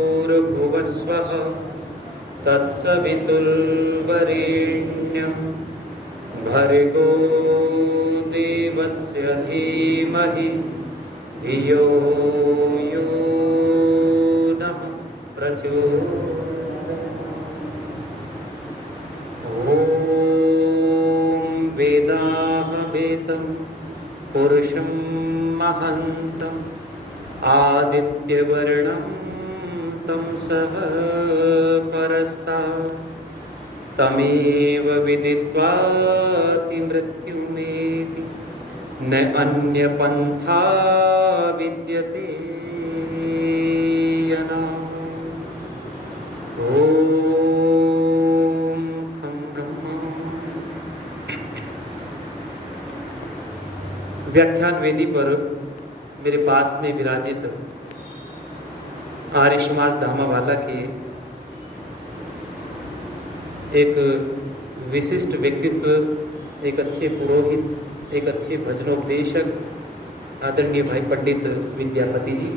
भूर्भुवस्वः तत्सवितुर्वरेण्यं भर्गो देवस्य धीमहि धियो यो नः प्रचोदयात्। ॐ वेदाहमेतं पुरुषं महन्तम् आदित्यवर्णं तं सः परस्तात् तमेव विदित्वाति मृत्युमेति न अन्यपन्था विद्यते यनाम्। ॐ खं ब्रह्मा। व्याख्यान वेदी पर मेरे पास में विराजित आर्य समाज धामावाला के एक विशिष्ट व्यक्तित्व, एक अच्छे पुरोहित, एक अच्छे भजनोपदेशक आदरणीय भाई पंडित विद्यापति जी,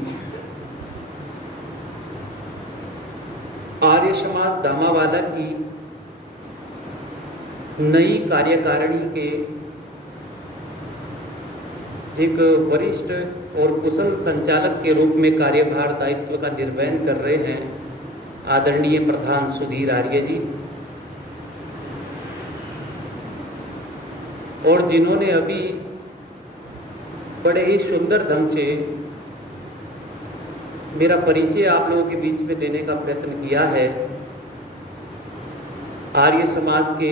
आर्य समाज धामावाला की नई कार्यकारिणी के एक वरिष्ठ और कुशल संचालक के रूप में कार्यभार दायित्व का निर्वहन कर रहे हैं आदरणीय प्रधान सुधीर आर्य जी, और जिन्होंने अभी बड़े ही सुंदर ढंग से मेरा परिचय आप लोगों के बीच में देने का प्रयत्न किया है। आर्य समाज के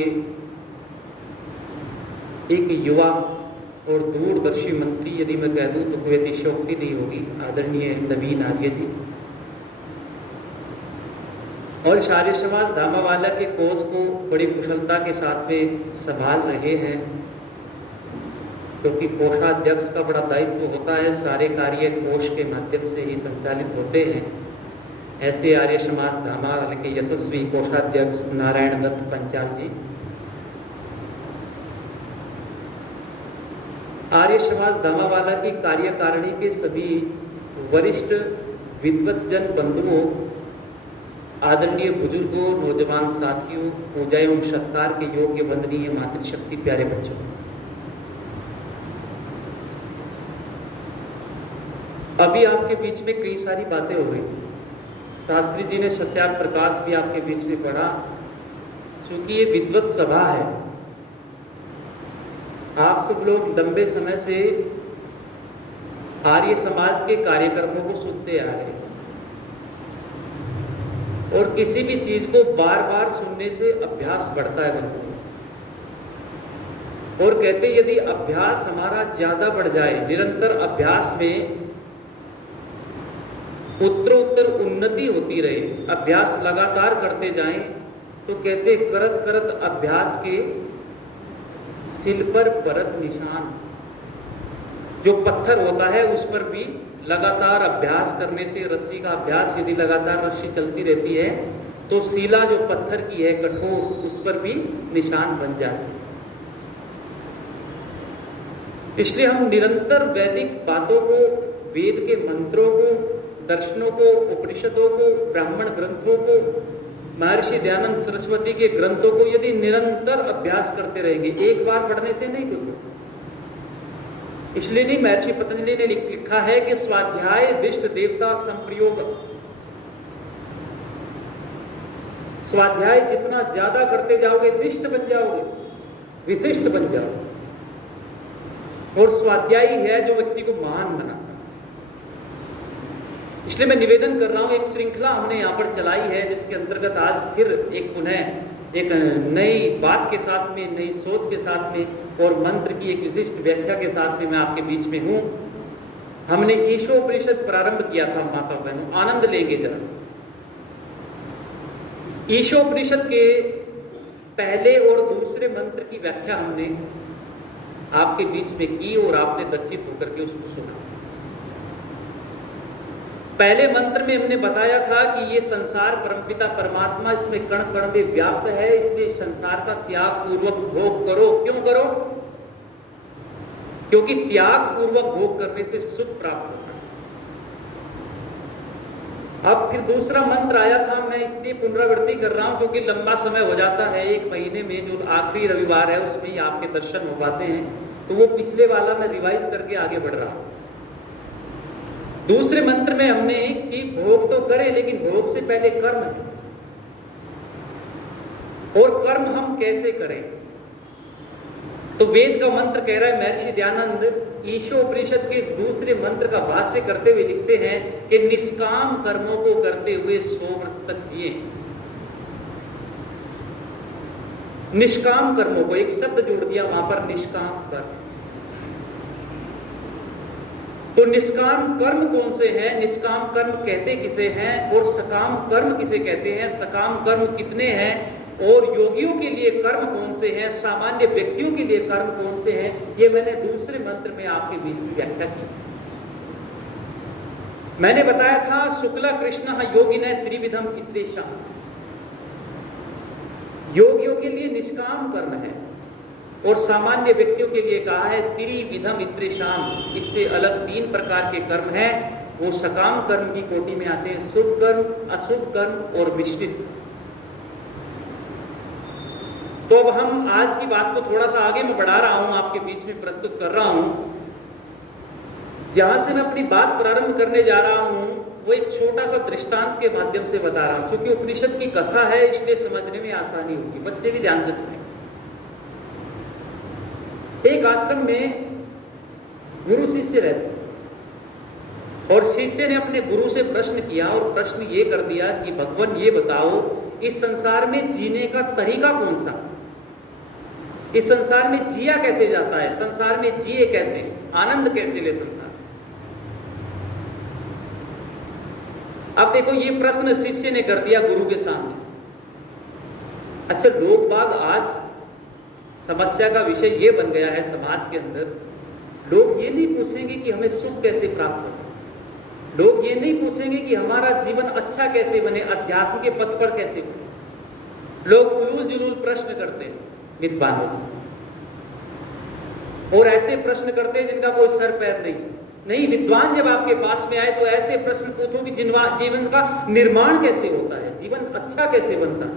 एक युवा और दूरदर्शी मंत्री, यदि मैं कह दूं तो कोई अतिशयोक्ति नहीं होगी, आदरणीय नवीन आर्य जी, और आर्य समाज धामावाला के कोष को बड़ी कुशलता के साथ में संभाल रहे हैं, क्योंकि कोषाध्यक्ष का बड़ा दायित्व होता है, सारे कार्य कोष के माध्यम से ही संचालित होते हैं। ऐसे आर्य समाज धामावाला के यशस्वी कोषाध्यक्ष नारायण दत्त पंचाल जी, आर्य समाज धामावाला की कार्यकारिणी के सभी वरिष्ठ विद्वतजन बंधुओं, आदरणीय बुजुर्गों, नौजवान साथियों, पूजा एवं सत्कार के योग्य वंदनीय मातृशक्ति प्यारे बच्चों, अभी आपके बीच में कई सारी बातें हो रही थी। शास्त्री जी ने सत्याग्रह प्रकाश भी आपके बीच में पढ़ा। क्योंकि ये विद्वत सभा है, आप सब लोग लंबे समय से आर्य समाज के कार्यक्रमों को सुनते आ रहे हैं, और किसी भी चीज को बार बार सुनने से अभ्यास बढ़ता है बंधुओं। और कहते यदि अभ्यास हमारा ज्यादा बढ़ जाए, निरंतर अभ्यास में उत्तरोत्तर उन्नति होती रहे, अभ्यास लगातार करते जाएं, तो कहते करत करत अभ्यास के सिल पर परत निशान, जो पत्थर होता है उस पर भी लगातार अभ्यास करने से, रस्सी का अभ्यास यदि लगातार रस्सी चलती रहती है तो शिला जो पत्थर की है कठोर, उस पर भी निशान बन जाते हैं। इसलिए हम निरंतर वैदिक बातों को, वेद के मंत्रों को, दर्शनों को, उपनिषदों को, ब्राह्मण ग्रंथों को, महर्षि दयानंद सरस्वती के ग्रंथों को यदि निरंतर अभ्यास करते रहेंगे, एक बार पढ़ने से नहीं कुछ होता। इसलिए नहीं महर्षि पतंजलि ने लिखा है कि स्वाध्याय विष्ट देवता संप्रयोग, स्वाध्याय जितना ज्यादा करते जाओगे दिष्ट बन जाओगे, विशिष्ट बन जाओगे, और स्वाध्यायी है जो व्यक्ति को महान बनाता है। इसलिए मैं निवेदन कर रहा हूं, एक श्रृंखला हमने यहाँ पर चलाई है, जिसके अंतर्गत आज फिर एक पुनः एक नई बात के साथ में, नई सोच के साथ में और मंत्र की एक विशिष्ट व्याख्या के साथ में मैं आपके बीच में हूं। हमने ईशोपनिषद प्रारंभ किया था माता बहनों, आनंद लेंगे जरा। ईशोपनिषद के पहले और दूसरे मंत्र की व्याख्या हमने आपके बीच में की और आपने दक्षित होकर के उसको सुना। पहले मंत्र में हमने बताया था कि ये संसार परमपिता परमात्मा इसमें कण कण में व्याप्त है, इसलिए संसार का त्याग पूर्वक भोग करो। क्यों करो? क्योंकि त्याग पूर्वक भोग करने से सुख प्राप्त होता है। अब फिर दूसरा मंत्र आया था, मैं इसलिए पुनरावृत्ति कर रहा हूं क्योंकि लंबा समय हो जाता है, एक महीने में जो आखिरी रविवार है उसमें ही आपके दर्शन हो पाते हैं, तो वो पिछले वाला मैं रिवाइज करके आगे बढ़ रहा हूं। दूसरे मंत्र में हमने कि भोग तो करें लेकिन भोग से पहले कर्म है, और कर्म हम कैसे करें। तो वेद का मंत्र कह रहा है, महर्षि दयानंद ईशोपनिषद के इस दूसरे मंत्र का भाष्य करते हुए लिखते हैं कि निष्काम कर्मों को करते हुए 100 वर्ष तक जिए। निष्काम कर्मों को, एक शब्द जोड़ दिया वहां पर, निष्काम कर्म। तो निष्काम कर्म कौन से हैं, निष्काम कर्म कहते किसे हैं, और सकाम कर्म किसे कहते हैं, सकाम कर्म कितने हैं, और योगियों के लिए कर्म कौन से हैं, सामान्य व्यक्तियों के लिए कर्म कौन से हैं, ये मैंने दूसरे मंत्र में आपके बीच में व्याख्या की। मैंने बताया था शुक्ला कृष्ण योगिनः त्रिविधम इत्तेषां, योगियों के लिए निष्काम कर्म है, और सामान्य व्यक्तियों के लिए कहा है त्रिविधम इत्तेषां, इससे अलग 3 प्रकार के कर्म हैं, वो सकाम कर्म की कोटि में आते हैं, शुभ कर्म, अशुभ कर्म और मिश्रित। तो अब हम आज की बात को थोड़ा सा आगे मैं बढ़ा रहा हूं, आपके बीच में प्रस्तुत कर रहा हूं। जहां से मैं अपनी बात प्रारंभ करने जा रहा हूं वो एक छोटा सा दृष्टांत के माध्यम से बता रहा हूं, क्योंकि उपनिषद की कथा है इसलिए समझने में आसानी होगी, बच्चे भी ध्यान से सुने। एक आश्रम में गुरु शिष्य रहते, और शिष्य ने अपने गुरु से प्रश्न किया, और प्रश्न ये कर दिया कि भगवान ये बताओ इस संसार में जीने का तरीका कौन सा, इस संसार में जिया कैसे जाता है, संसार में जिए कैसे, आनंद कैसे ले संसार। अब देखो ये प्रश्न शिष्य ने कर दिया गुरु के सामने। अच्छा, लोग बाग आज समस्या का विषय ये बन गया है समाज के अंदर, लोग ये नहीं पूछेंगे कि हमें सुख कैसे प्राप्त हो, लोग ये नहीं पूछेंगे कि हमारा जीवन अच्छा कैसे बने, अध्यात्म के पथ पर कैसे बने। लोग उलूल जुलूल प्रश्न करते हैं विद्वानों से, और ऐसे प्रश्न करते हैं जिनका कोई सर पैर नहीं। विद्वान जब आपके पास में आए तो ऐसे प्रश्न पूछो कि जीवन का निर्माण कैसे होता है, जीवन अच्छा कैसे बनता है,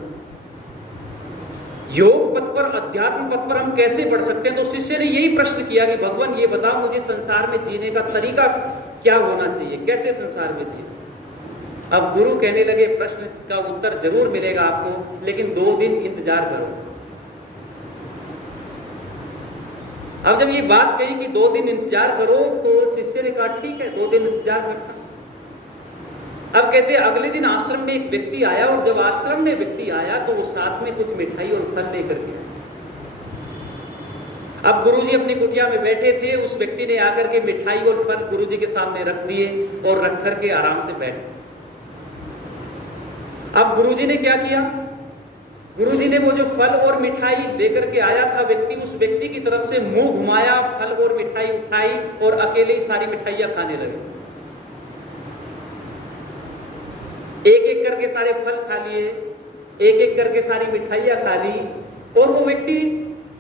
योग पथ पर, अध्यात्म पथ पर हम कैसे बढ़ सकते हैं। तो शिष्य ने यही प्रश्न किया कि भगवान ये बताओ मुझे संसार में जीने का तरीका क्या होना चाहिए, कैसे संसार में जिए। अब गुरु कहने लगे प्रश्न का उत्तर जरूर मिलेगा आपको, लेकिन 2 दिन इंतजार करो। अब जब ये बात कही कि 2 दिन इंतजार करो, तो शिष्य ने कहा ठीक है 2 दिन इंतजार करता। अब कहते अगले दिन आश्रम में एक व्यक्ति आया, और जब आश्रम में व्यक्ति आया तो वो साथ में कुछ मिठाई और फल लेकर के आया। अब गुरुजी अपनी कुटिया में बैठे थे, उस व्यक्ति ने आकर के मिठाई और फल गुरुजी के सामने रख दिए और रख करके आराम से बैठे। अब गुरुजी ने क्या किया, गुरुजी ने वो जो फल और मिठाई लेकर के आया था व्यक्ति, उस व्यक्ति की तरफ से मुंह घुमाया, फल और मिठाई उठाई और अकेले ही सारी मिठाइयां खाने लगे। एक एक करके सारे फल खा लिए, एक एक करके सारी मिठाइयां खा ली, और वो व्यक्ति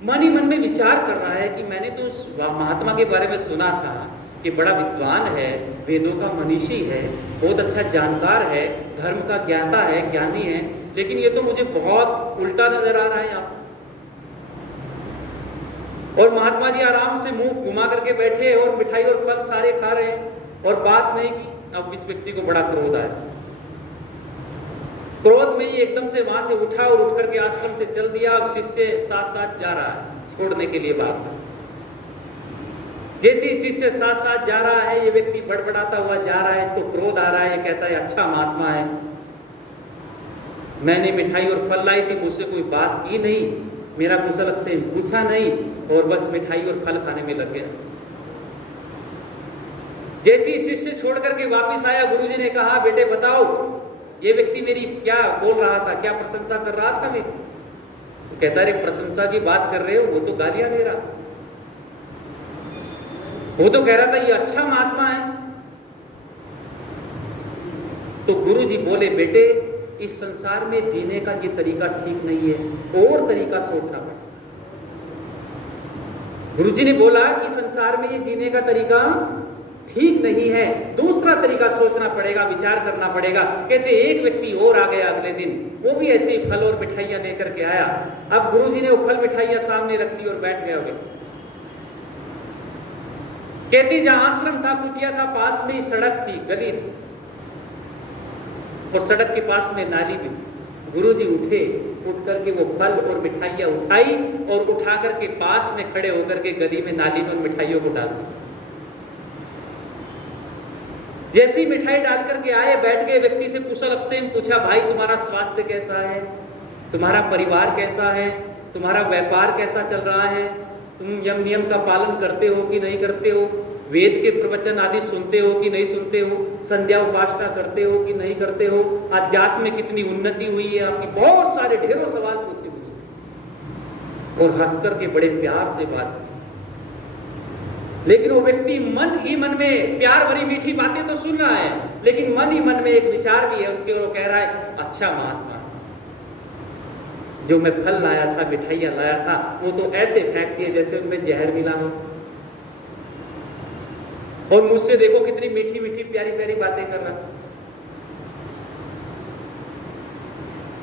मन ही मन में विचार कर रहा है कि मैंने तो उस महात्मा के बारे में सुना था कि बड़ा विद्वान है, वेदों का मनीषी है, बहुत अच्छा जानकार है, धर्म का ज्ञाता है, ज्ञानी है, लेकिन ये तो मुझे बहुत उल्टा नजर आ रहा है यहाँ। और महात्मा जी आराम से मुंह घुमा करके बैठे और मिठाई और फल सारे खा रहे हैं और बात नहीं की। अब इस व्यक्ति को बड़ा क्रोध आया, क्रोध में ही एकदम से वहां से उठा और उठ करके आश्रम से चल दिया। अब शिष्य साथ साथ जा रहा है छोड़ने के लिए बात। जैसे ही शिष्य साथ साथ जा रहा है, ये व्यक्ति बड़बड़ाता हुआ जा रहा है, इसको क्रोध आ रहा है, कहता है अच्छा महात्मा है, मैंने मिठाई और फल लाई थी, मुझसे कोई बात की नहीं, मेरा कुशल से पूछा नहीं, और बस मिठाई और फल खाने में लग गया। जैसे ही शिष्य छोड़ करके वापिस आया, गुरुजी ने कहा बेटे बताओ ये व्यक्ति मेरी क्या बोल रहा था, क्या प्रशंसा कर रहा था मेरी। तो कहता है प्रशंसा की बात कर रहे हो, वो तो गालियां दे रहा, वो तो कह रहा था ये अच्छा महात्मा है। तो गुरुजी बोले बेटे इस संसार में जीने का ये तरीका ठीक नहीं है, और तरीका सोचना पड़ेगा। गुरुजी ने बोला कि संसार में ये जीने का तरीका ठीक नहीं है, दूसरा तरीका सोचना पड़ेगा, विचार करना पड़ेगा। कहते एक व्यक्ति और आ गया अगले दिन, वो भी ऐसे ही फल और मिठाइयां लेकर के आया। अब गुरुजी ने वो फल मिठाइयां सामने रख दी और बैठ गए। कहती जहां आश्रम था, कुटिया था, पास में ही सड़क थी, गली थी और सड़क के पास में नाली भी। गुरुजी उठे, उठ करके वो फल और मिठाइयां उठाई और उठा करके पास में खड़े होकर के गली में नाली में उन मिठाइयों को डाल दिया। जैसी मिठाई डाल करके आए, बैठ गए, व्यक्ति से कुशल अक्षेम पूछा, भाई तुम्हारा स्वास्थ्य कैसा है, तुम्हारा परिवार कैसा है, तुम्हारा व्यापार कैसा चल रहा है, तुम यम नियम का पालन करते हो कि नहीं करते हो, वेद के प्रवचन आदि सुनते हो कि नहीं सुनते हो, संध्या उपासना करते हो कि नहीं करते हो, अध्यात्म में कितनी उन्नति हुई है आपकी। बहुत सारे ढेरों सवाल पूछे मुझे और हंस करके बड़े प्यार से बात की। लेकिन वो व्यक्ति मन ही मन में प्यार भरी मीठी बातें तो सुन रहा है, लेकिन मन ही मन में एक विचार भी है उसके, वो कह रहा है, अच्छा महात्मा, जो मैं फल लाया था, मिठाइयां लाया था, वो तो ऐसे फेंक दिए जैसे उनमें जहर मिला हो, और मुझसे देखो कितनी मीठी मीठी प्यारी प्यारी बातें कर रहा।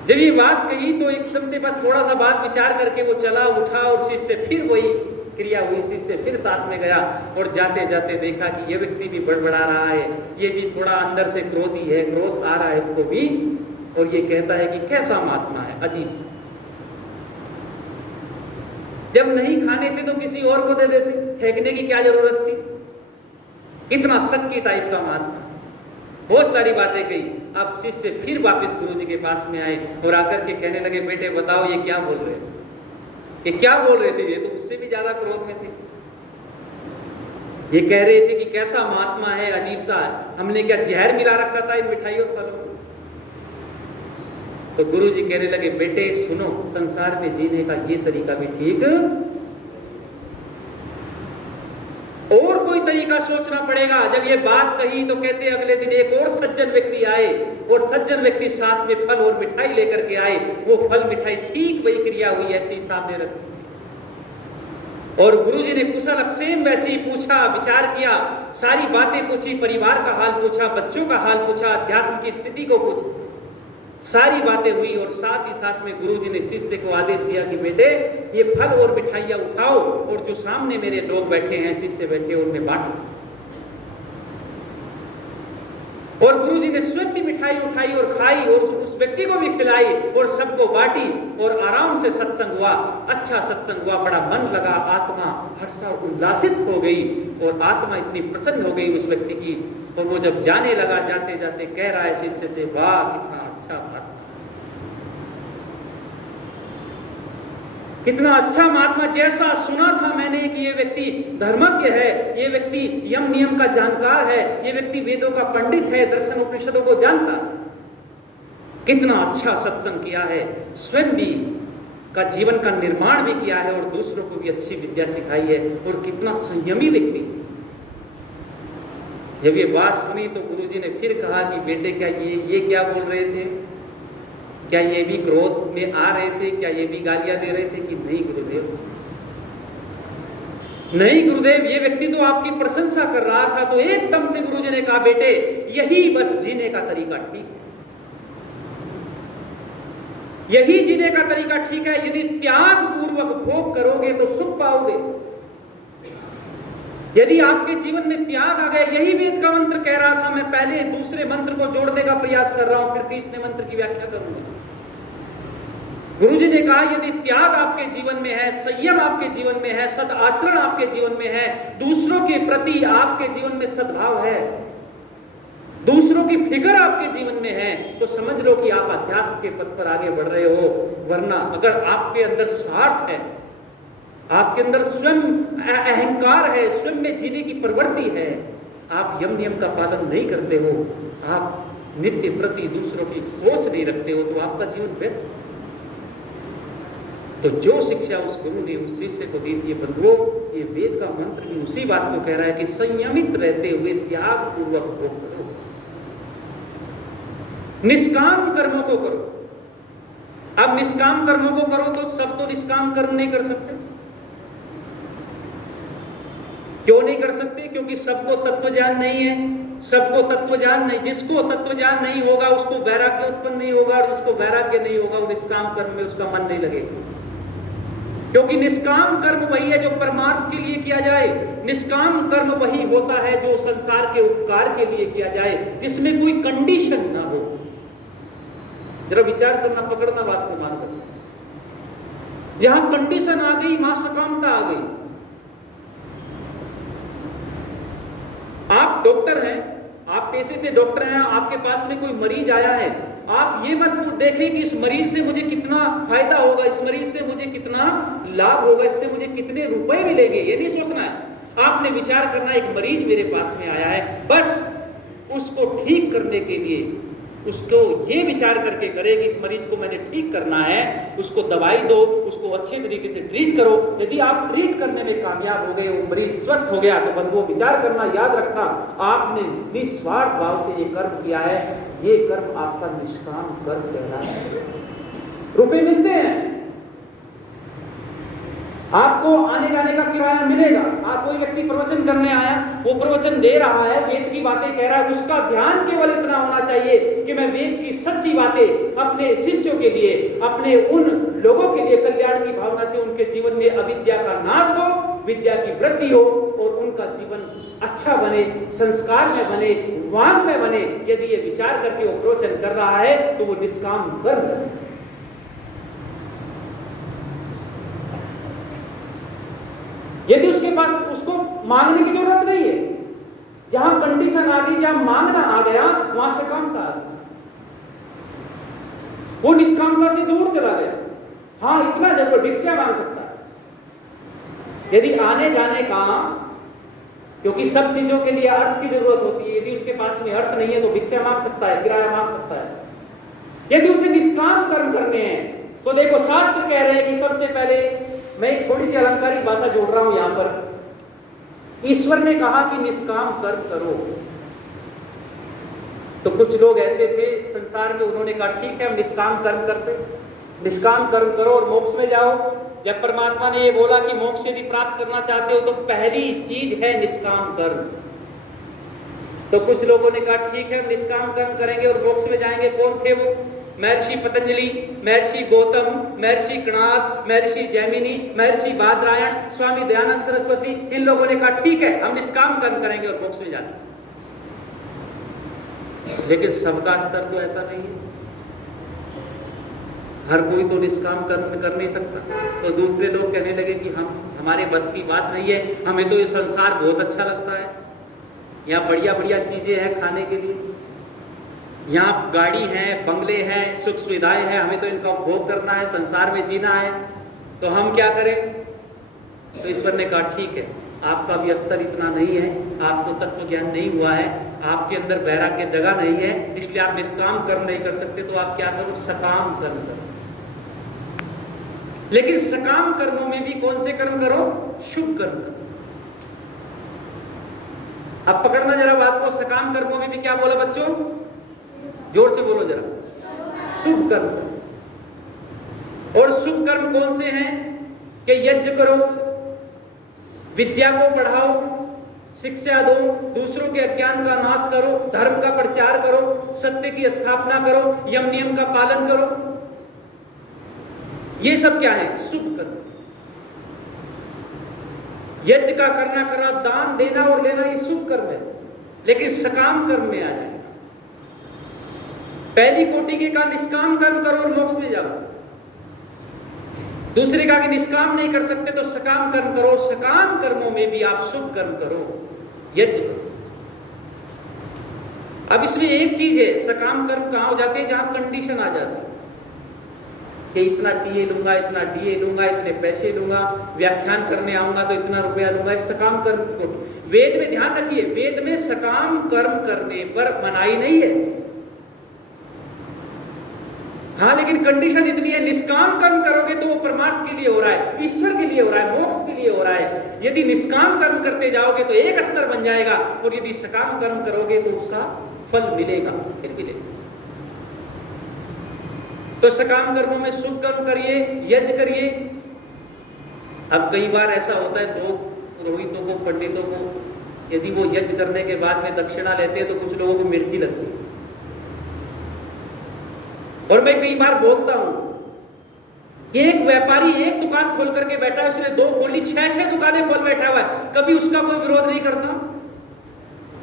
जब ये बात कही तो एकदम से बस थोड़ा सा बात विचार करके वो चला, उठा और शिष्य फिर वही क्रिया हुई, शिष्य फिर साथ में गया और जाते जाते देखा कि ये व्यक्ति भी बड़बड़ा रहा है, ये भी थोड़ा अंदर से क्रोधी है, क्रोध आ रहा है इसको भी, और ये कहता है कि कैसा महात्मा है, अजीब सा। जब नहीं खाने थे तो किसी और को दे देते, फेंकने की क्या जरूरत थी, इतना शक्ति टाइप का महात्मा। बहुत सारी बातें कही। अब शिष्य फिर वापस गुरुजी के पास में आए और आकर के कहने लगे, बेटे बताओ ये क्या बोल रहे थे, ये क्या बोल रहे थे, ये तो उससे भी ज्यादा क्रोध में थे। ये कह रहे थे कि कैसा महात्मा है, अजीब सा है, हमने क्या जहर मिला रखा था इन मिठाइयों और फलों में। तो गुरुजी कहने लगे, बेटे सुनो, संसार में जीने का ये तरीका भी ठीक, और कोई तरीका सोचना पड़ेगा। जब ये बात कही तो कहते अगले दिन एक और सज्जन व्यक्ति आए और सज्जन व्यक्ति साथ में फल और मिठाई लेकर के आए। वो फल मिठाई ठीक वही क्रिया हुई, ऐसे ही सामने रखी और गुरुजी ने कुशल अक्षेम वैसे ही पूछा, विचार किया, सारी बातें पूछी, परिवार का हाल पूछा, बच्चों का हाल पूछा, अध्यात्म की स्थिति को पूछा, सारी बातें हुई। और साथ ही साथ में गुरुजी ने शिष्य को आदेश दिया कि बेटे ये फल और मिठाइयां उठाओ और जो सामने मेरे लोग बैठे हैं, शिष्य बैठे, उनमें बांटो। और गुरुजी ने स्वयं भी मिठाई उठाई और खाई और उस व्यक्ति को भी खिलाई और सबको बांटी और आराम से सत्संग हुआ। अच्छा सत्संग हुआ, बड़ा मन लगा, आत्मा हर्षा उल्लासित हो गई और आत्मा इतनी प्रसन्न हो गई उस व्यक्ति की। और वो जब जाने लगा, जाते जाते कह रहा है शिष्य से, वाह कितना अच्छा महात्मा, कितना अच्छा महात्मा, जैसा सुना था मैंने कि ये व्यक्ति धर्मज्ञ है, ये व्यक्ति यम नियम का जानकार है, ये व्यक्ति वेदों का पंडित है, दर्शन उपनिषदों को जानता, कितना अच्छा सत्संग किया है, स्वयं भी का जीवन का निर्माण भी किया है और दूसरों को भी अच्छी विद्या सिखाई है, और कितना संयमी व्यक्ति। जब ये बात सुनी तो गुरुजी ने फिर कहा कि बेटे क्या ये क्या बोल रहे थे, क्या ये भी क्रोध में आ रहे थे, क्या ये भी गालियां दे रहे थे? कि नहीं गुरुदेव, नहीं गुरुदेव, ये व्यक्ति तो आपकी प्रशंसा कर रहा था। तो एकदम से गुरुजी ने कहा, बेटे यही बस जीने का तरीका ठीक है, यही जीने का तरीका ठीक है। यदि त्याग पूर्वक भोग करोगे तो सुख पाओगे। यदि आपके जीवन में त्याग आ गया, यही वेद का मंत्र कह रहा था, मैं पहले दूसरे मंत्र को जोड़ने का प्रयास कर रहा हूं, फिर तीसरे मंत्र की व्याख्या करूंगा। गुरुजी ने कहा यदि त्याग आपके जीवन में है, संयम आपके जीवन में है, सदाचरण आपके जीवन में है, दूसरों के प्रति आपके जीवन में सद्भाव है, दूसरों की फिक्र आपके जीवन में है, तो समझ लो कि आप अध्यात्म के पथ पर आगे बढ़ रहे हो। वरना अगर आपके अंदर स्वार्थ है, आपके अंदर स्वयं अहंकार है, स्वयं में जीने की प्रवृत्ति है, आप यम नियम का पालन नहीं करते हो, आप नित्य प्रति दूसरों की सोच नहीं रखते हो, तो आपका जीवन व्यर्थ। तो जो शिक्षा उस गुरु ने उस शिष्य को दी थी बंधुओं, ये वेद का मंत्र भी उसी बात को कह रहा है कि संयमित रहते हुए त्याग पूर्वक भोग करो, निष्काम कर्मों को करो। अब निष्काम कर्मों को करो तो सब तो निष्काम कर्म नहीं कर सकते। क्यों नहीं कर सकते? क्योंकि सबको तत्व ज्ञान नहीं है। सबको तत्व ज्ञान नहीं, जिसको तत्व ज्ञान नहीं होगा उसको वैराग्य उत्पन्न नहीं होगा, और जिसको वैराग्य नहीं होगा वो निष्काम कर्म में उसका मन नहीं लगेगा। क्योंकि निष्काम कर्म वही है जो परमार्थ के लिए किया जाए। निष्काम कर्म वही होता है जो संसार के उपकार के लिए किया जाए, जिसमें कोई कंडीशन ना हो। जरा विचार करना, पकड़ना बात को मान कर। जहां कंडीशन आ गई वहां सकामता आ गई। आप डॉक्टर हैं, आप पेशे से डॉक्टर हैं, आपके पास में कोई मरीज आया है, आप ये मत देखें कि इस मरीज से मुझे कितना फायदा होगा, इस मरीज से मुझे कितना लाभ होगा, इससे मुझे कितने रुपए मिलेंगे, ये नहीं सोचना है। आपने विचार करना, एक मरीज मेरे पास में आया है, बस उसको ठीक करने के लिए उसको ये विचार करके करे कि इस मरीज को मैंने ठीक करना है, उसको दवाई दो, उसको अच्छे तरीके से ट्रीट करो। यदि आप ट्रीट करने में कामयाब हो गए, वो मरीज स्वस्थ हो गया, तो बंधुओं विचार करना, याद रखना, आपने निस्वार्थ भाव से ये कर्म किया है, ये कर्म आपका निष्काम कर्म कहलाता है। रुपए मिलते हैं, आपको आने जाने का किराया मिलेगा। आप कोई व्यक्ति प्रवचन करने आया, वो प्रवचन दे रहा है, वेद की बातें कह रहा है, उसका ध्यान केवल इतना होना चाहिए कि मैं वेद की सच्ची बातें अपने शिष्यों के लिए, अपने उन लोगों के लिए कल्याण की भावना से उनके जीवन में अविद्या का नाश हो, विद्या की वृद्धि हो और उनका जीवन अच्छा बने, संस्कार में बने, वांग में बने। यदि ये विचार करके वो प्रवचन कर रहा है तो वो निष्काम कर्म है। यदि उसके पास उसको मांगने की जरूरत नहीं है, जहां कंडीशन आ गई, जहां मांगना आ गया, वहां सकामता आ गई, वो निष्कामता से दूर चला गया। हाँ, इतना जरूर भिक्षा मांग सकता है यदि आने जाने का, क्योंकि सब चीजों के लिए अर्थ की जरूरत होती है। यदि उसके पास में अर्थ नहीं है तो भिक्षा मांग सकता है, किराया मांग सकता है। यदि उसे निष्काम कर्म करने हैं तो देखो, शास्त्र कह रहे हैं कि सबसे पहले, मैं एक थोड़ी सी अलंकारिक भाषा जोड़ रहा हूं यहां पर, ईश्वर ने कहा कि निष्काम कर्म करो। तो कुछ लोग ऐसे थे संसार में, उन्होंने कहा ठीक है हम निष्काम कर्म करते, निष्काम कर्म करो और मोक्ष में जाओ। जब परमात्मा ने ये बोला कि मोक्ष यदि प्राप्त करना चाहते हो तो पहली चीज है निष्काम कर्म, तो कुछ लोगों ने कहा ठीक है हम निष्काम कर्म करेंगे और मोक्ष में जाएंगे। कौन थे वो? महर्षि पतंजलि, महर्षि गौतम, महर्षि कणाद, महर्षि जैमिनी, महर्षि बादरायण, स्वामी दयानंद सरस्वती, इन लोगों ने कहा ठीक है हम निष्काम कर्म करेंगे और मोक्ष में जाते। लेकिन सबका स्तर तो ऐसा नहीं है, हर कोई तो निष्काम कर्म कर नहीं सकता। तो दूसरे लोग कहने लगे कि हमारे बस की बात नहीं है, हमें तो ये संसार बहुत अच्छा लगता है, यहाँ बढ़िया बढ़िया चीजें हैं खाने के लिए, यहाँ गाड़ी है, बंगले हैं, सुख सुविधाएं हैं, हमें तो इनका उपभोग करना है, संसार में जीना है, तो हम क्या करें? तो ईश्वर ने कहा ठीक है, आपका भी स्तर इतना नहीं है, आपको तत्व ज्ञान नहीं हुआ है, आपके अंदर वैराग्य जगह नहीं है, इसलिए आप निष्काम कर्म नहीं कर सकते, तो आप क्या करो? सकाम कर्म करो। लेकिन सकाम कर्मों में भी कौन से कर्म करो? शुभ कर्म करो। अब पकड़ना जरा बात को, सकाम कर्मों में भी क्या बोला बच्चों? जोर से बोलो जरा। शुभ कर्म। और शुभ कर्म कौन से हैं? कि यज्ञ करो, विद्या को पढ़ाओ, शिक्षा दो, दूसरों के अज्ञान का नाश करो, धर्म का प्रचार करो, सत्य की स्थापना करो, यम नियम का पालन करो। ये सब क्या है? शुभ कर्म। यज्ञ का करना, दान देना और लेना, ये शुभ कर्म है। लेकिन सकाम कर्म में आ जाए, पहली कोटि के का निष्काम कर्म करो और मोक्ष में जाओ। दूसरे का कि निष्काम नहीं कर सकते तो सकाम कर्म करो। सकाम कर्मों में भी आप शुभ कर्म करो, यज्ञ करो। अब इसमें एक चीज है, सकाम कर्म कहां हो जाते हैं? जहां कंडीशन आ जाती है कि इतना टीए लूंगा, इतना डीए लूंगा, इतने पैसे लूंगा, व्याख्यान करने आऊंगा तो इतना रुपया लूंगा। इस सकाम कर्म को वेद में ध्यान रखिए, वेद में सकाम कर्म करने पर मनाही नहीं है। हाँ, लेकिन कंडीशन इतनी है, निष्काम कर्म करोगे तो वो परमार्थ के लिए हो रहा है, ईश्वर के लिए हो रहा है, मोक्ष के लिए हो रहा है। यदि निष्काम कर्म करते जाओगे तो एक स्तर बन जाएगा, और यदि सकाम कर्म करोगे तो उसका फल मिलेगा, फिर मिलेगा। तो सकाम कर्मों में शुभ कर्म करिए, यज्ञ करिए। अब कई बार ऐसा होता है, लोग पुरोहितों को, पंडितों को, यदि वो यज्ञ करने के बाद में दक्षिणा लेते हैं तो कुछ लोगों को मिर्ची लगती है। और मैं कई बार बोलता हूं कि एक व्यापारी एक दुकान खोल करके बैठा है, उसने 2 खोल ली, 6 दुकानें खोल बैठा हुआ है, कभी उसका कोई विरोध नहीं करता।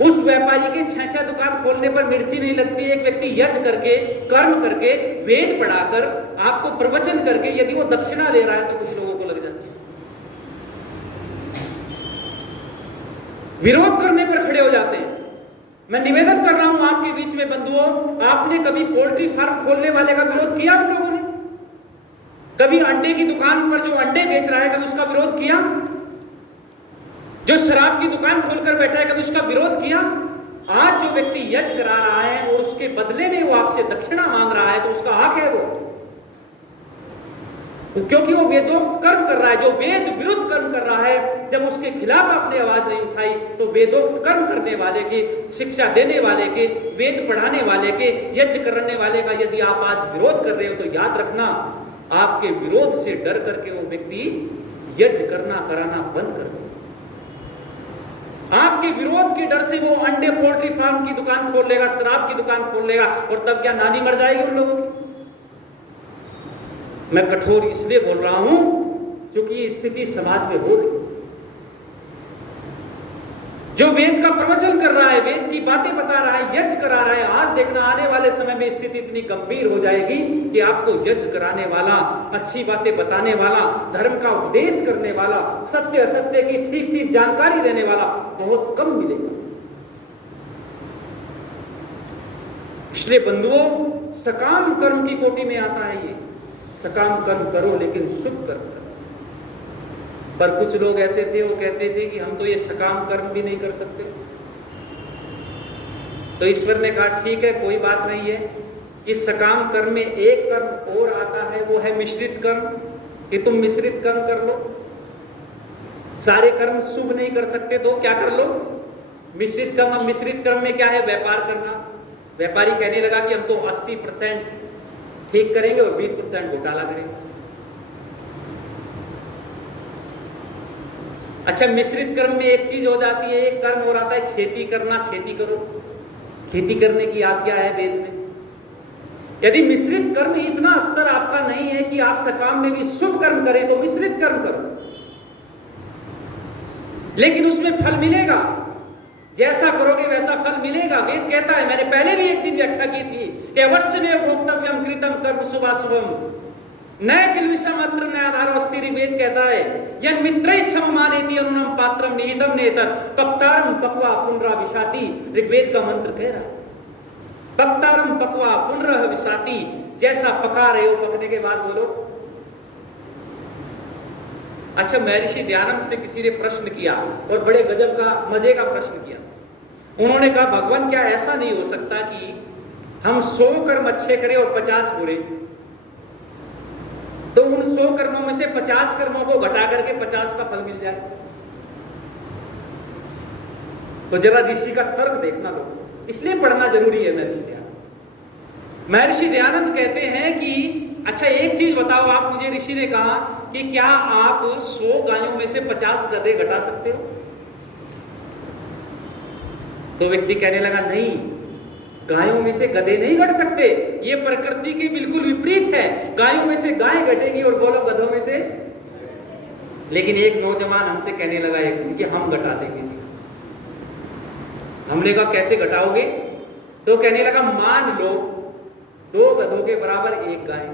उस व्यापारी के 6 दुकान खोलने पर मिर्ची नहीं लगती। एक व्यक्ति यज्ञ करके, कर्म करके, वेद पढ़ाकर, आपको प्रवचन करके यदि वो दक्षिणा ले रहा है तो कुछ लोगों को लग जाती है। विरोध करने पर खड़े हो जाते हैं। मैं निवेदन कर रहा हूं आपके बीच में बंधुओं, आपने कभी पोल्ट्री फार्म खोलने वाले का विरोध किया? उन लोगों ने कभी अंडे की दुकान पर जो अंडे बेच रहा है कभी उसका विरोध किया? जो शराब की दुकान खोलकर बैठा है कभी उसका विरोध किया? आज जो व्यक्ति यज्ञ करा रहा है और उसके बदले में वो आपसे दक्षिणा मांग रहा है तो उसका हक है वो, क्योंकि वो वेदोक्त कर्म कर रहा है। जो वेद विरुद्ध कर्म कर रहा है, जब उसके खिलाफ आपने आवाज नहीं उठाई तो वेदोक्त कर्म करने वाले के, शिक्षा देने वाले के, वेद पढ़ाने वाले के, यज्ञ करने वाले का यदि आप आज विरोध कर रहे हो तो याद रखना, आपके विरोध से डर करके वो व्यक्ति यज्ञ करना कराना बंद कर दे। आपके विरोध के डर से वो अंडे पोल्ट्री फार्म की दुकान खोल लेगा, शराब की दुकान खोल लेगा, और तब क्या नानी मर जाएगी उन लोगों की? मैं कठोर इसलिए बोल रहा हूं क्योंकि ये स्थिति समाज में हो रही। जो वेद का प्रवचन कर रहा है, वेद की बातें बता रहा है, यज्ञ करा रहा है, आज देखना आने वाले समय में स्थिति इतनी गंभीर हो जाएगी कि आपको यज्ञ कराने वाला, अच्छी बातें बताने वाला, धर्म का उपदेश करने वाला, सत्य असत्य की ठीक ठीक जानकारी देने वाला बहुत कम मिलेगा। इसलिए बंधुओं, सकाम कर्म की कोटि में आता है ये। सकाम कर्म करो लेकिन शुभ कर्म करो। पर कुछ लोग ऐसे थे, वो कहते थे कि हम तो ये सकाम कर्म भी नहीं कर सकते। तो ईश्वर ने कहा ठीक है, कोई बात नहीं है। इस सकाम कर्म में एक कर्म और आता है, वो है मिश्रित कर्म, कि तुम मिश्रित कर्म कर लो। सारे कर्म शुभ नहीं कर सकते तो क्या कर लो? मिश्रित कर्म। अब मिश्रित कर्म में क्या है? व्यापार करना। व्यापारी कहने लगा कि हम तो 80% ठीक करेंगे और 20% घोटाला करेंगे। अच्छा, मिश्रित कर्म में एक चीज हो जाती है, एक कर्म और आता है खेती करना। खेती करो, खेती करने की आज्ञा है वेद में। यदि मिश्रित कर्म इतना स्तर आपका नहीं है कि आप सकाम में भी शुभ कर्म करें तो मिश्रित कर्म करो, लेकिन उसमें फल मिलेगा। जैसा करोगे वैसा फल मिलेगा। वेद कहता है, मैंने पहले भी एक दिन व्याख्या की थी कि अवश्य में भोक्तव्यम कृतम कर्म शुभाशुभम न किल्विषमत्र न आधारोस्ति। ऋग्वेद कहता है, यन मित्रैः सममानेति अनुनम पात्रम निहितम नेतत् पक्तारम पक्वा पुनरा विशाति। ऋग्वेद का मंत्र कह रहा है, पक्तारम पक्वा पुनरः विशाति। जैसा पका रहे हो, पकने के बाद बोलो। अच्छा, महर्षि दयानंद से किसी ने प्रश्न किया और बड़े गजब का, मजे का प्रश्न किया। उन्होंने कहा, भगवान क्या ऐसा नहीं हो सकता कि हम 100 कर्म अच्छे करें और 50 बुरे? तो उन 100 कर्मों में से 50 कर्मों को घटा करके 50 का फल मिल जाए? तो जरा ऋषि का तर्क देखना लो, इसलिए पढ़ना जरूरी है महर्षि दयानंद। महर्षि दयानंद कहते हैं कि अच्छा एक चीज बताओ आप मुझे, ऋषि ने कहा कि क्या आप 100 गायों में से 50 गधे घटा सकते हो? तो व्यक्ति कहने लगा, नहीं, गायों में से गधे नहीं घट सकते, ये प्रकृति के बिल्कुल विपरीत है। गायों में से गाय घटेगी और बोलो गधों में से। लेकिन एक नौजवान हमसे कहने लगा एक दिन कि हम घटा देंगे। हमने कहा कैसे घटाओगे? तो कहने लगा, मान लो 2 गधों के बराबर 1 गाय।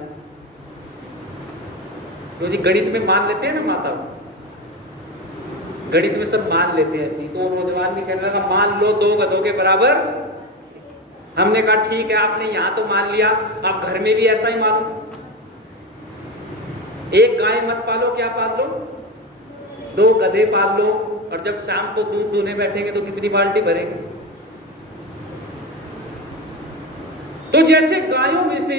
तो जी गणित में मान लेते हैं ना माता, गणित में सब मान लेते हैं ऐसी। तो नौजवान भी कहने लगा, मान लो 2 गधों के बराबर। हमने कहा ठीक है, आपने यहां तो मान लिया, आप घर में भी ऐसा ही मानो। 1 गाय मत पालो, क्या पाल लो? 2 गधे पाल लो, और जब शाम को दूध दूहने बैठेंगे तो कितनी बाल्टी भरेंगे? तो जैसे गायों में से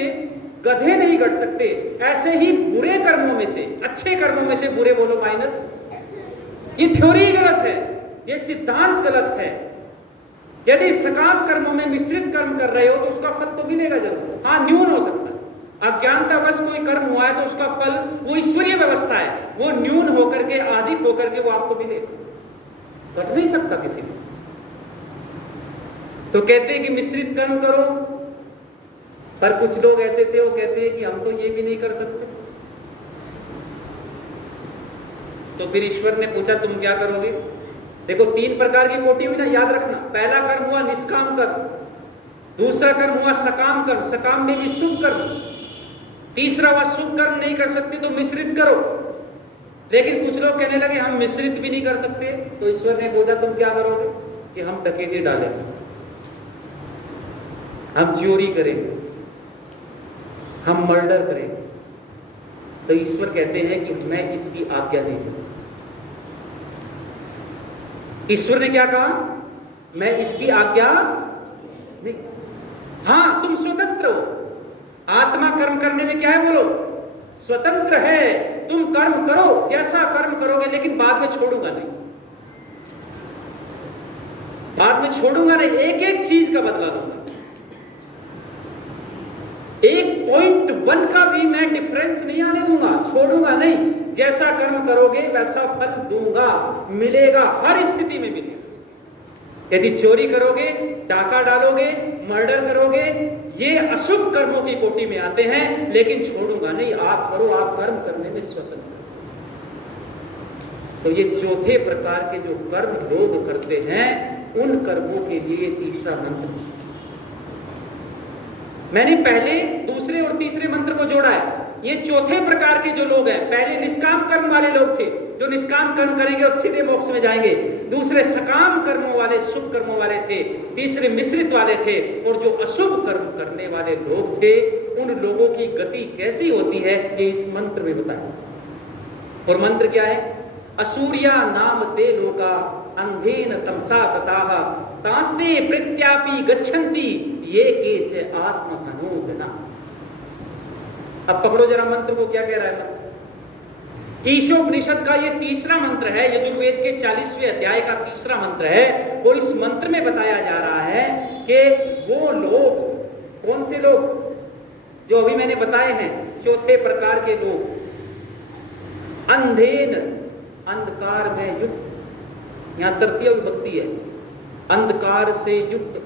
गधे नहीं घट सकते, ऐसे ही बुरे कर्मों में से, अच्छे कर्मों में से बुरे बोलो माइनस। ये थ्योरी गलत है, ये सिद्धांत गलत है। यदि सकाम कर्मों में मिश्रित कर्म कर रहे हो तो उसका फल तो मिलेगा जरूर। हाँ, न्यून हो सकता है। अज्ञानतावश कोई कर्म हुआ है तो उसका फल, वो ईश्वरीय व्यवस्था है, वो न्यून होकर के, अधिक होकर के वो आपको मिलेगा। घट नहीं सकता किसी भी। तो कहते हैं कि मिश्रित कर्म करो, पर कुछ लोग ऐसे थे वो कहते हैं कि हम तो ये भी नहीं कर सकते। तो फिर ईश्वर ने पूछा तुम क्या करोगे? देखो 3 प्रकार की कोटि में ना, याद रखना। पहला कर्म हुआ निष्काम कर्म, दूसरा कर्म हुआ सकाम कर्म, सकाम में भी शुभ कर्म, तीसरा हुआ शुभ कर्म नहीं कर सकते तो मिश्रित करो। लेकिन कुछ लोग कहने लगे हम मिश्रित भी नहीं कर सकते। तो ईश्वर ने पूछा तुम क्या करोगे? कि हम डकैती डालेंगे, हम चोरी करेंगे, हम मर्डर करेंगे। तो ईश्वर कहते हैं कि मैं इसकी आज्ञा नहीं दूंगा। ईश्वर ने क्या कहा? मैं इसकी आज्ञा नहीं। हाँ, तुम स्वतंत्र हो। आत्मा कर्म करने में क्या है बोलो? स्वतंत्र है। तुम कर्म करो, जैसा कर्म करोगे, लेकिन बाद में छोड़ूंगा नहीं, बाद में छोड़ूंगा नहीं। एक एक चीज का बदला लूंगा। 1.1 का भी मैं डिफरेंस नहीं आने दूंगा, छोड़ूंगा नहीं। जैसा कर्म करोगे वैसा फल दूंगा, मिलेगा, हर स्थिति में मिलेगा। यदि चोरी करोगे, डाका डालोगे, मर्डर करोगे, ये अशुभ कर्मों की कोटि में आते हैं, लेकिन छोड़ूंगा नहीं। आप करो, आप कर्म करने में स्वतंत्र। तो ये चौथे प्रकार के जो कर्म लोग करते हैं, उन कर्मों के लिए तीसरा मंत्र। मैंने पहले, दूसरे और तीसरे मंत्र को जोड़ा है। ये चौथे प्रकार के जो लोग हैं, पहले निष्काम कर्म वाले लोग थे जो निष्काम कर्म करेंगे और सीधे मोक्ष में जाएंगे। दूसरे सकाम कर्मों वाले, शुभ कर्मों वाले थे। तीसरे मिश्रित वाले थे। और जो अशुभ कर्म करने वाले लोग थे, उन लोगों की गति कैसी होती है ये इस मंत्र में बताया। और मंत्र क्या है? असूर्या नाम ते लोका अंधेन तमसा तताह तास्ते प्रत्यापि गच्छन्ति ये केचे आत्मधनो जना। अब पकड़ो जरा मंत्र को, क्या कह रहा है? ईशोपनिषद का ये तीसरा मंत्र है, यजुर्वेद के 40वें अध्याय का तीसरा मंत्र है। और इस मंत्र में बताया जा रहा है कि वो लोग, कौन से लोग? जो अभी मैंने बताए हैं, चौथे प्रकार के लोग। अंधेन, अंधकार में युक्त, यहां तृतीय विभक्ति है, अंधकार से युक्त।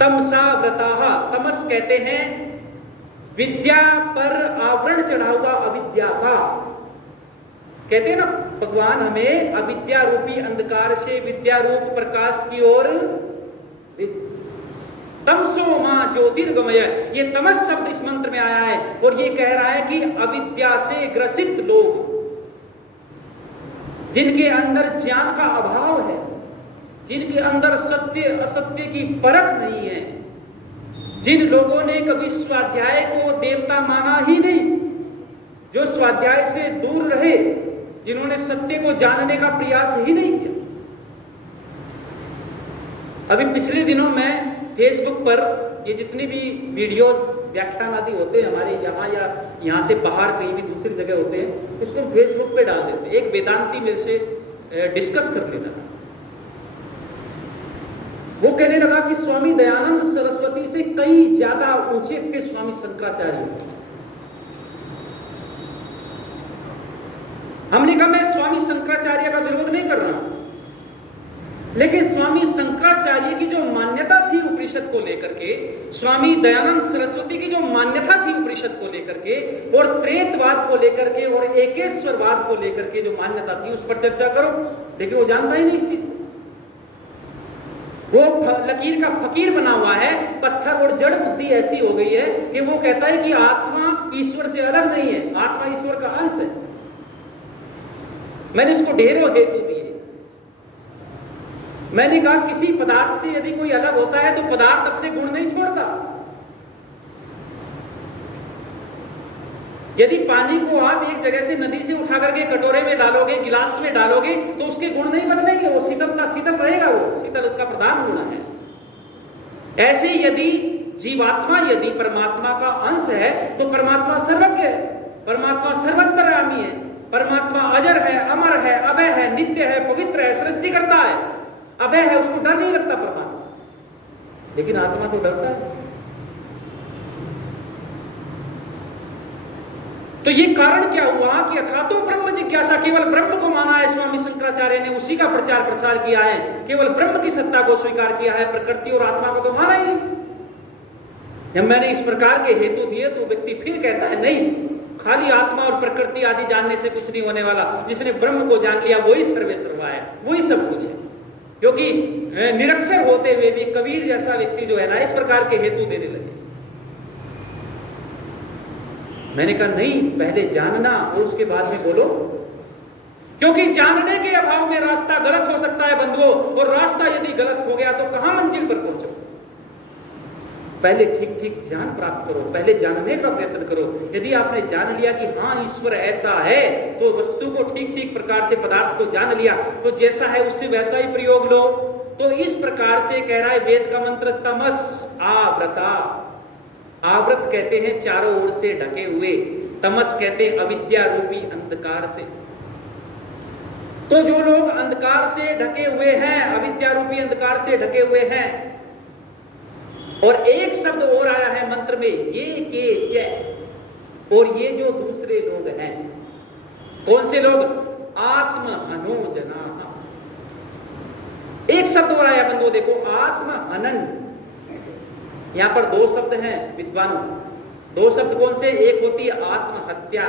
तमसा व्रताः, तमस कहते हैं विद्या पर आवरण चढ़ा हुआ अविद्या का। कहते हैं ना, भगवान हमें अविद्या रूपी अंधकार से विद्या रूप प्रकाश की ओर। तमसो मां ज्योतिर्गमय, ये तमस शब्द इस मंत्र में आया है। और ये कह रहा है कि अविद्या से ग्रसित लोग, जिनके अंदर ज्ञान का अभाव है, जिनके अंदर सत्य असत्य की परख नहीं है, जिन लोगों ने कभी स्वाध्याय को देवता माना ही नहीं, जो स्वाध्याय से दूर रहे, जिन्होंने सत्य को जानने का प्रयास ही नहीं किया। अभी पिछले दिनों मैं फेसबुक पर ये जितने भी वीडियोस, व्याख्यान आदि होते हैं हमारे यहाँ या यहाँ से बाहर कहीं भी दूसरी जगह होते हैं, उसको हम फेसबुक पे डाल देते हैं। एक वेदांती मेरे से डिस्कस कर लेता था। वो कहने लगा कि स्वामी दयानंद सरस्वती से कई ज्यादा ऊंचे थे स्वामी शंकराचार्य। हमने कहा मैं स्वामी शंकराचार्य का विरोध नहीं कर रहा, लेकिन स्वामी शंकराचार्य की जो मान्यता थी उपनिषद को लेकर के, स्वामी दयानंद सरस्वती की जो मान्यता थी उपनिषद को लेकर के, और त्रेतवाद को लेकर के, और एकेश्वरवाद को लेकर के जो मान्यता थी, उस पर चर्चा करो। लेकिन वो जानता ही नहीं इस चीज। वो लकीर का फकीर बना हुआ है, पत्थर और जड़ बुद्धि ऐसी हो गई है कि वो कहता है कि आत्मा ईश्वर से अलग नहीं है, आत्मा ईश्वर का अंश है। मैंने इसको ढेरों हेतु दिए। मैंने कहा किसी पदार्थ से यदि कोई अलग होता है तो पदार्थ अपने गुण नहीं छोड़ता। यदि पानी को आप एक जगह से नदी से उठा करके कटोरे में डालोगे, गिलास में डालोगे, तो उसके गुण नहीं बदलेंगे, वो शीतलता शीतल रहेगा, वो शीतल उसका प्रधान गुण है। ऐसे यदि जीवात्मा यदि परमात्मा का अंश है तो परमात्मा सर्वज्ञ है, परमात्मा सर्वंतर्यामी है, परमात्मा अजर है, अमर है, अभय है, नित्य है, पवित्र है, सृष्टि करता है, अभय है, उसको डर नहीं लगता परमात्मा। लेकिन आत्मा तो डरता है। तो ये कारण क्या हुआ कि अथातो ब्रह्म जिज्ञासा, केवल ब्रह्म को माना है स्वामी शंकराचार्य ने, उसी का प्रचार प्रसार किया है, केवल ब्रह्म की सत्ता को स्वीकार किया है, प्रकृति और आत्मा को तो माना ही नहीं। जब मैंने इस प्रकार के हेतु दिए तो व्यक्ति फिर कहता है नहीं, खाली आत्मा और प्रकृति आदि जानने से कुछ नहीं होने वाला, जिसने ब्रह्म को जान लिया वही सर्वे सर्वा है, वही सब कुछ है। क्योंकि निरक्षर होते हुए भी कबीर जैसा व्यक्ति जो है ना, इस प्रकार के हेतु देने लगे। मैंने कहा नहीं, पहले जानना और उसके बाद में बोलो, क्योंकि जानने के अभाव में रास्ता गलत हो सकता है बंधुओं, और रास्ता यदि गलत हो गया तो कहां मंजिल पर पहुंचो। पहले ठीक ठीक ज्ञान प्राप्त करो, पहले जानने का प्रयत्न करो। यदि आपने जान लिया कि हाँ ईश्वर ऐसा है, तो वस्तु को ठीक ठीक प्रकार से, पदार्थ को जान लिया, तो जैसा है उससे वैसा ही प्रयोग लो। तो इस प्रकार से कह रहा है वेद का मंत्र, तमस आवृता। आवृत कहते हैं चारों ओर से ढके हुए, तमस कहते हैं अविद्या रूपी अंधकार से। तो जो लोग अंधकार से ढके हुए हैं, अविद्या रूपी अंधकार से ढके हुए हैं, और एक शब्द और आया है मंत्र में, ये के च, और ये जो दूसरे लोग हैं, कौन से लोग? आत्महनो जना। एक शब्द और आया बंधुओं, देखो आत्महनन। यहां पर दो शब्द हैं विद्वानों, दो शब्द कौन से? एक होती है आत्महत्या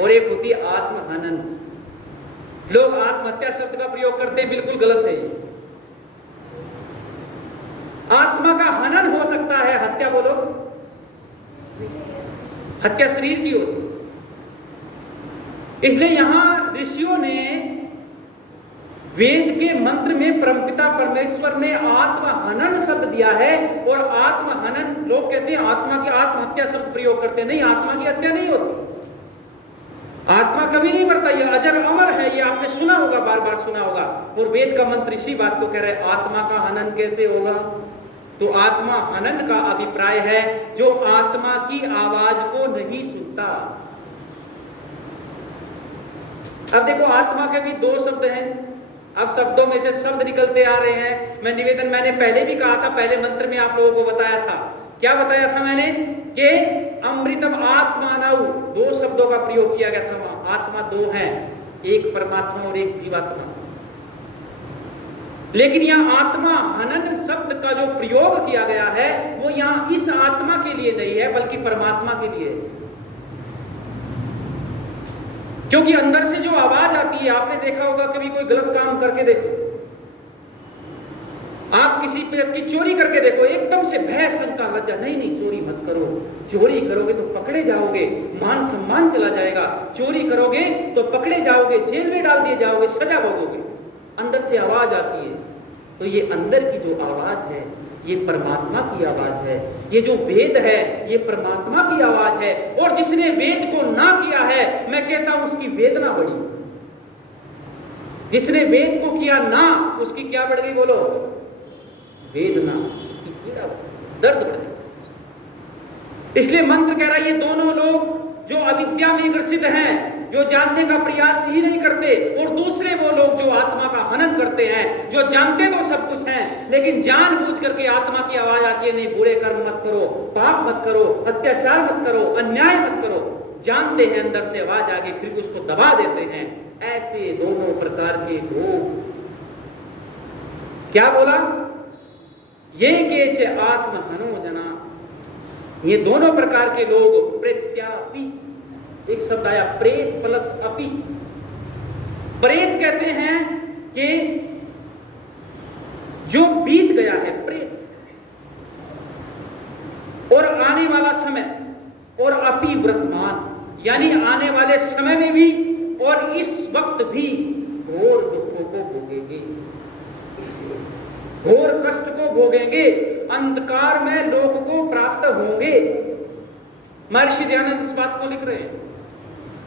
और एक होती है आत्महनन। लोग आत्महत्या शब्द का प्रयोग करते हैं, बिल्कुल गलत है। आत्मा का हनन हो सकता है, हत्या बोलो, हत्या शरीर की होती। इसलिए यहां ऋषियों ने वेद के मंत्र में परमपिता परमेश्वर ने आत्महनन शब्द दिया है। और आत्महनन, लोग कहते हैं आत्मा की आत्महत्या शब्द प्रयोग करते हैं, नहीं, आत्मा की हत्या नहीं होती, आत्मा कभी नहीं मरता, ये अजर अमर है, ये आपने सुना होगा, बार बार सुना होगा। और वेद का मंत्र इसी बात को कह रहे हैं, आत्मा का हनन कैसे होगा? तो आत्मा हनन का अभिप्राय है जो आत्मा की आवाज को नहीं सुनता। अब देखो आत्मा के भी दो शब्द हैं, अब शब्दों में से शब्द निकलते आ रहे हैं। मैंने पहले भी कहा था, पहले मंत्र में आप लोगों को बताया था, क्या बताया था मैंने? कि अमृतम आत्मानव, दो शब्दों का प्रयोग किया गया था वहां। आत्मा दो हैं, एक परमात्मा और एक जीवात्मा। लेकिन यहां आत्मा हनन शब्द का जो प्रयोग किया गया है वो यहां इस आत्मा के लिए नहीं है, बल्कि परमात्मा के लिए है। क्योंकि अंदर से जो आवाज आती है, आपने देखा होगा कभी कोई गलत काम करके देखो, आप किसी पे की चोरी करके देखो, एकदम से भय शंका लज्जा, नहीं चोरी मत करो, चोरी करोगे तो पकड़े जाओगे, मान सम्मान चला जाएगा, चोरी करोगे तो पकड़े जाओगे, जेल में डाल दिए जाओगे, सजा भोगोगे। अंदर से आवाज आती है, तो ये अंदर की जो आवाज है ये परमात्मा की आवाज है। ये जो वेद है ये परमात्मा की आवाज है। और जिसने वेद को ना किया है, मैं कहता हूं उसकी वेदना बढ़ी। जिसने वेद को किया ना, उसकी क्या बढ़ गई बोलो? वेदना, उसकी पीड़ा, दर्द बढ़ गई। इसलिए मंत्र कह रहा है ये दोनों लोग जो अविद्या में ग्रसित हैं, जो जानने का प्रयास ही नहीं करते, और दूसरे वो लोग जो आत्मा का हनन करते हैं, जो जानते तो सब कुछ हैं लेकिन जानबूझ करके आत्मा की आवाज आती है, नहीं बुरे कर्म मत करो, पाप मत करो, अत्याचार मत करो, अन्याय मत करो, जानते हैं अंदर से आवाज आगे, फिर उसको दबा देते हैं। ऐसे दोनों प्रकार के लोग, क्या बोला? ये केच आत्महनो जना, ये दोनों प्रकार के लोग प्रेत्यापि, एक शब्द आया प्रेत प्लस अपि। प्रेत कहते हैं कि जो बीत गया है, प्रेत, और आने वाला समय, और अपि वर्तमान, यानी आने वाले समय में भी और इस वक्त भी घोर दुखों को भोगेंगे, घोर कष्ट को भोगेंगे, अंधकार में लोक को प्राप्त होंगे। महर्षि दयानंद इस बात को लिख रहे हैं।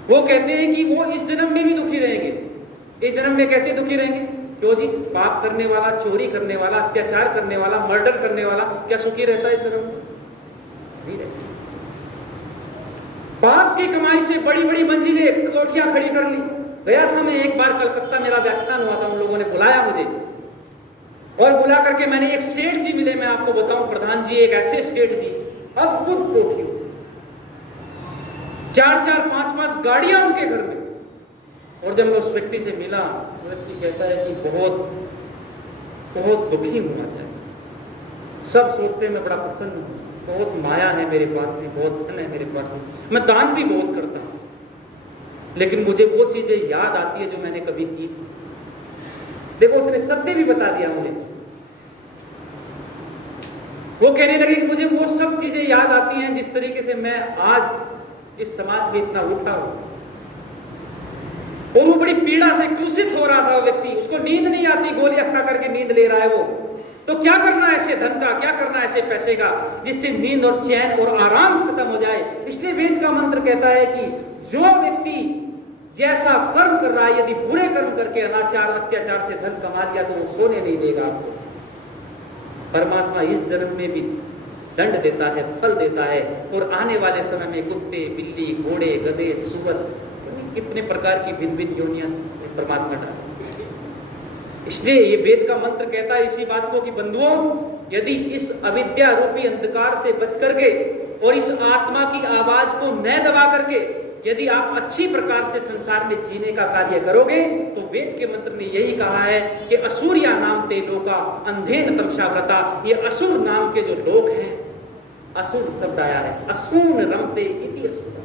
वो कहते हैं कि वो इस जन्म में भी दुखी रहेंगे। इस जन्म में कैसे दुखी रहेंगे? क्यों जी? पाप करने वाला, चोरी करने वाला, अत्याचार करने वाला, मर्डर करने वाला क्या सुखी रहता है इस जन्म में? नहीं रहता। पाप की कमाई से बड़ी बड़ी मंजिलें, कोठियां खड़ी कर ली। गया था मैं एक बार कलकत्ता, मेरा व्याख्यान हुआ था, उन लोगों ने बुलाया मुझे, और बुला करके मैंने एक सेठ जी मिले, मैं आपको बताऊं प्रधान जी, एक ऐसे सेठ जी, अद्भुत कोठी, 4-4, 5-5 गाड़ियां उनके घर में। और जब मैं उस व्यक्ति से मिला, वो व्यक्ति कहता है कि बहुत बहुत दुखी होना चाहिए। सब सोचते हैं मैं बड़ा प्रसन्न हूँ, बहुत माया है मेरे पास में, बहुत धन है मेरे पास में, मैं दान भी बहुत करता हूँ, लेकिन मुझे वो चीजें याद आती है जो मैंने कभी की थी। देखो उसने सत्य भी बता दिया मुझे। वो कहने लगे कि मुझे वो सब चीजें याद आती हैं जिस तरीके से मैं आज इस समाज में इतना उठा हूं। और वो बड़ी पीड़ा से क्रूसित हो रहा था वो व्यक्ति, उसको नींद नहीं आती, गोलियां खा करके नींद ले रहा है वो। तो क्या करना है ऐसे धन का, क्या करना है ऐसे पैसे का जिससे नींद और चैन और आराम खत्म हो जाए। इसलिए वेद का मंत्र कहता है कि जो व्यक्ति जैसा कर्म कर रहा है, यदि बुरे कर्म करके अनाचार अत्याचार से धन कमा लिया तो वो सोने नहीं देगा आपको। परमात्मा इस जन्म में भी दंड देता है, फल देता है, और आने वाले समय में कुत्ते, बिल्ली, घोड़े, गधे, सुअर, कितने प्रकार की भिन्न भिन्न योनियां परमात्मा डाले। इसलिए ये वेद का मंत्र कहता है इसी बात को कि बंधुओं, यदि इस अविद्या रूपी अंधकार से बच करके और इस आत्मा की आवाज को न दबा करके यदि आप अच्छी प्रकार से संसार में जीने का कार्य करोगे, तो वेद के मंत्र ने यही कहा है कि असुरिया नाम ते लोका अंधेन तमसागता। ये असुर नाम के जो लोग हैं, असुर शब्द आया है, असून रमते इति असुर।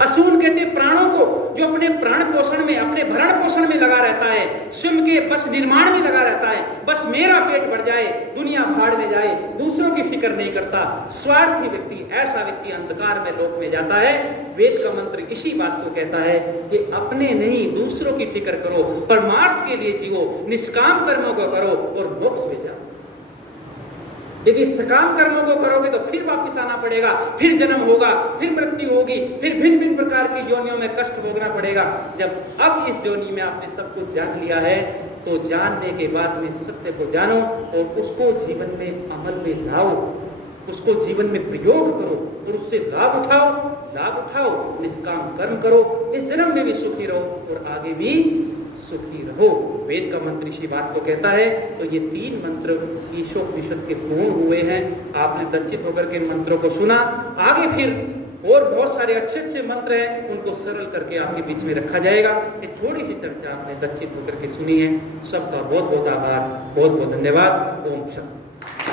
असून कहते प्राणों को, जो अपने प्राण पोषण में, अपने भरण पोषण में लगा रहता है, स्वयं के बस निर्माण में लगा रहता है, बस मेरा पेट भर जाए, दुनिया भाड़ में जाए, दूसरों की फिक्र नहीं करता, स्वार्थी व्यक्ति, ऐसा व्यक्ति अंधकार में लोक में जाता है। वेद का मंत्र इसी बात को कहता है कि अपने नहीं दूसरों की फिक्र करो, परमार्थ के लिए जियो, निष्काम कर्मों को करो और मोक्ष में जाओ। यदि सकाम कर्मों को करोगे तो फिर वापस आना पड़ेगा, फिर जन्म होगा, फिर मृत्यु होगी, फिर भिन्न भिन्न प्रकार की योनियों में कष्ट भोगना पड़ेगा। जब अब इस योनि में आपने सब कुछ जान लिया है, तो जानने के बाद में सत्य को जानो और उसको जीवन में अमल में लाओ, उसको जीवन में प्रयोग करो और उससे लाभ उठाओ, निष्काम कर्म करो, इस जन्म में भी सुखी रहो और आगे भी सुखी रहो। वेद का मंत्र इसी बात को कहता है। तो ये 3 मंत्र ईशोपनिषद के पूर्ण हुए हैं। आपने दर्शित होकर के मंत्रों को सुना, आगे फिर और बहुत सारे अच्छे अच्छे मंत्र हैं, उनको सरल करके आपके बीच में रखा जाएगा। ये थोड़ी सी चर्चा आपने दर्शित होकर के सुनी है। सबका बहुत बहुत आभार, बहुत बहुत धन्यवाद। ओम शांति।